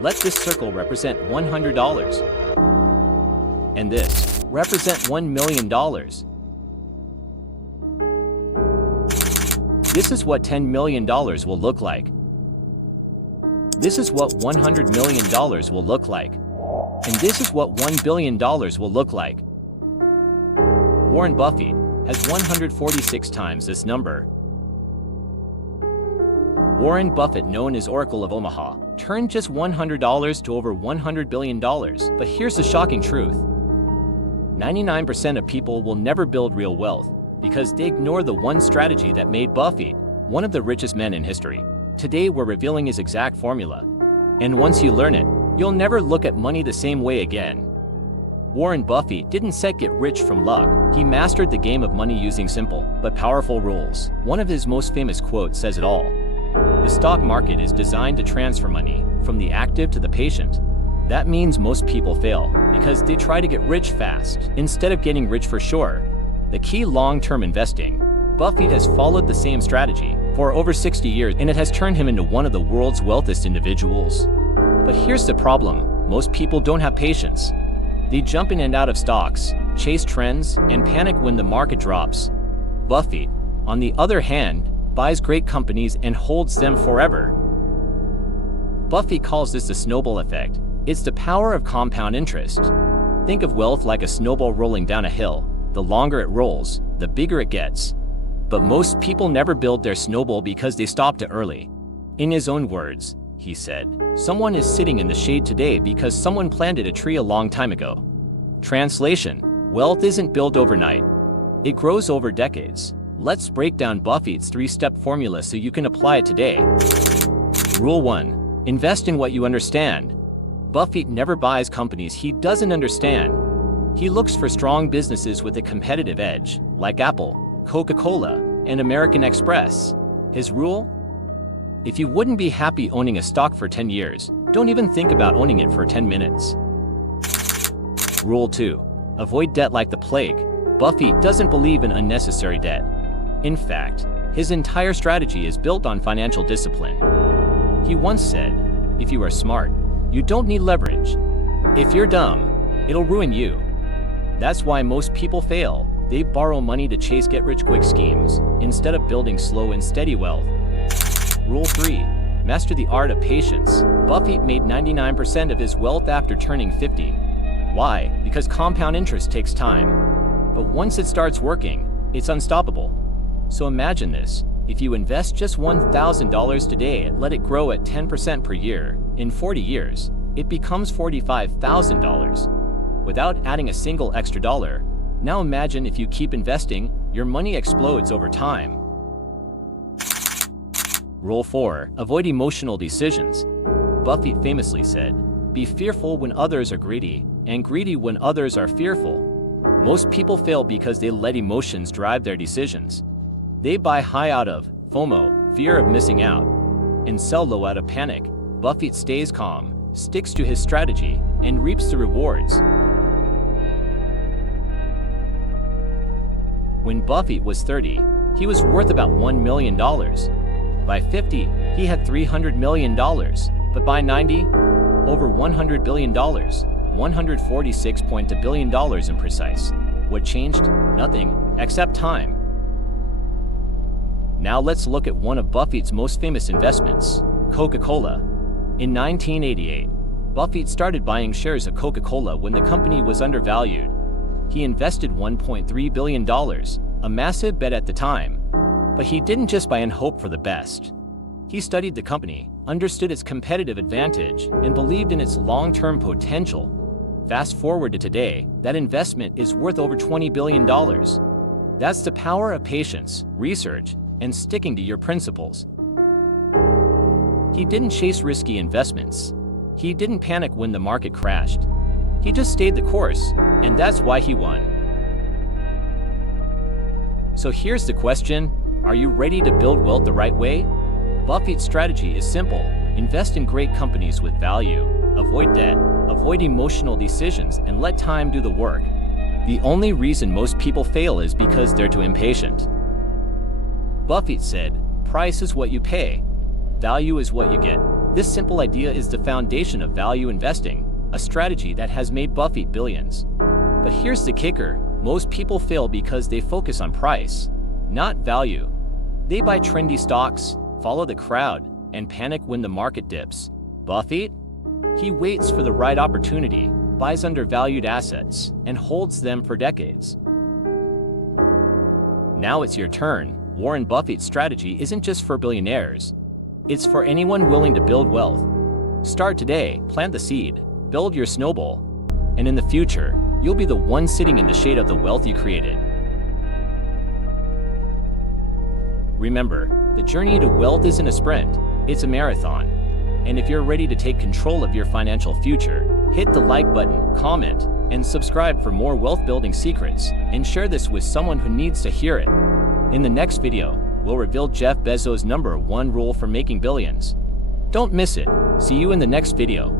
Let this circle represent $100. And this represent $1 million. This is what $10 million will look like. This is what $100 million will look like. And this is what $1 billion will look like. Warren Buffett has 146 times this number. Warren Buffett, known as Oracle of Omaha, turned just $100 to over $100 billion. But here's the shocking truth. 99% of people will never build real wealth because they ignore the one strategy that made Buffett one of the richest men in history. Today we're revealing his exact formula. And once you learn it, you'll never look at money the same way again. Warren Buffett didn't get rich from luck. He mastered the game of money using simple but powerful rules. One of his most famous quotes says it all. The stock market is designed to transfer money from the active to the patient. That means most people fail because they try to get rich fast instead of getting rich for sure. The key: long-term investing. Buffett has followed the same strategy for over 60 years, and it has turned him into one of the world's wealthiest individuals. But here's the problem: most people don't have patience. They jump in and out of stocks, chase trends, and panic when the market drops. Buffett, on the other hand, buys great companies and holds them forever. Buffett calls this the snowball effect. It's the power of compound interest. Think of wealth like a snowball rolling down a hill. The longer it rolls, the bigger it gets. But most people never build their snowball because they stop too early. In his own words, he said, "Someone is sitting in the shade today because someone planted a tree a long time ago." Translation: wealth isn't built overnight. It grows over decades. Let's break down Buffett's 3-step formula so you can apply it today. Rule 1. Invest in what you understand. Buffett never buys companies he doesn't understand. He looks for strong businesses with a competitive edge, like Apple, Coca-Cola, and American Express. His rule? If you wouldn't be happy owning a stock for 10 years, don't even think about owning it for 10 minutes. Rule 2. Avoid debt like the plague. Buffett doesn't believe in unnecessary debt. In fact, his entire strategy is built on financial discipline. He once said, "If you are smart, you don't need leverage. If you're dumb, it'll ruin you." That's why most people fail. They borrow money to chase get-rich-quick schemes, instead of building slow and steady wealth. Rule 3. Master the art of patience. Buffett made 99% of his wealth after turning 50. Why? Because compound interest takes time. But once it starts working, it's unstoppable. So imagine this. If you invest just $1,000 today and let it grow at 10% per year, in 40 years, it becomes $45,000 without adding a single extra dollar. Now imagine if you keep investing, your money explodes over time. Rule 4. Avoid emotional decisions. Buffett famously said, "Be fearful when others are greedy, and greedy when others are fearful." Most people fail because they let emotions drive their decisions. They buy high out of FOMO, fear of missing out, and sell low out of panic. Buffett stays calm, sticks to his strategy, and reaps the rewards. When Buffett was 30, he was worth about $1 million. By 50, he had $300 million. But by 90, over $100 billion. $146.2 billion in precise. What changed? Nothing, except time. Now let's look at one of Buffett's most famous investments, Coca-Cola. In 1988, Buffett started buying shares of Coca-Cola when the company was undervalued. He invested $1.3 billion, a massive bet at the time. But he didn't just buy and hope for the best. He studied the company, understood its competitive advantage, and believed in its long-term potential. Fast forward to today, that investment is worth over $20 billion. That's the power of patience, research, and sticking to your principles. He didn't chase risky investments. He didn't panic when the market crashed. He just stayed the course, and that's why he won. So here's the question: are you ready to build wealth the right way? Buffett's strategy is simple. Invest in great companies with value. Avoid debt. Avoid emotional decisions and let time do the work. The only reason most people fail is because they're too impatient. Buffett said, "Price is what you pay. Value is what you get." This simple idea is the foundation of value investing, a strategy that has made Buffett billions. But here's the kicker: most people fail because they focus on price, not value. They buy trendy stocks, follow the crowd, and panic when the market dips. Buffett? He waits for the right opportunity, buys undervalued assets, and holds them for decades. Now it's your turn. Warren Buffett's strategy isn't just for billionaires. It's for anyone willing to build wealth. Start today, plant the seed, build your snowball, and in the future, you'll be the one sitting in the shade of the wealth you created. Remember, the journey to wealth isn't a sprint, it's a marathon. And if you're ready to take control of your financial future, hit the like button, comment, and subscribe for more wealth-building secrets, and share this with someone who needs to hear it. In the next video, we'll reveal Jeff Bezos' #1 rule for making billions. Don't miss it. See you in the next video.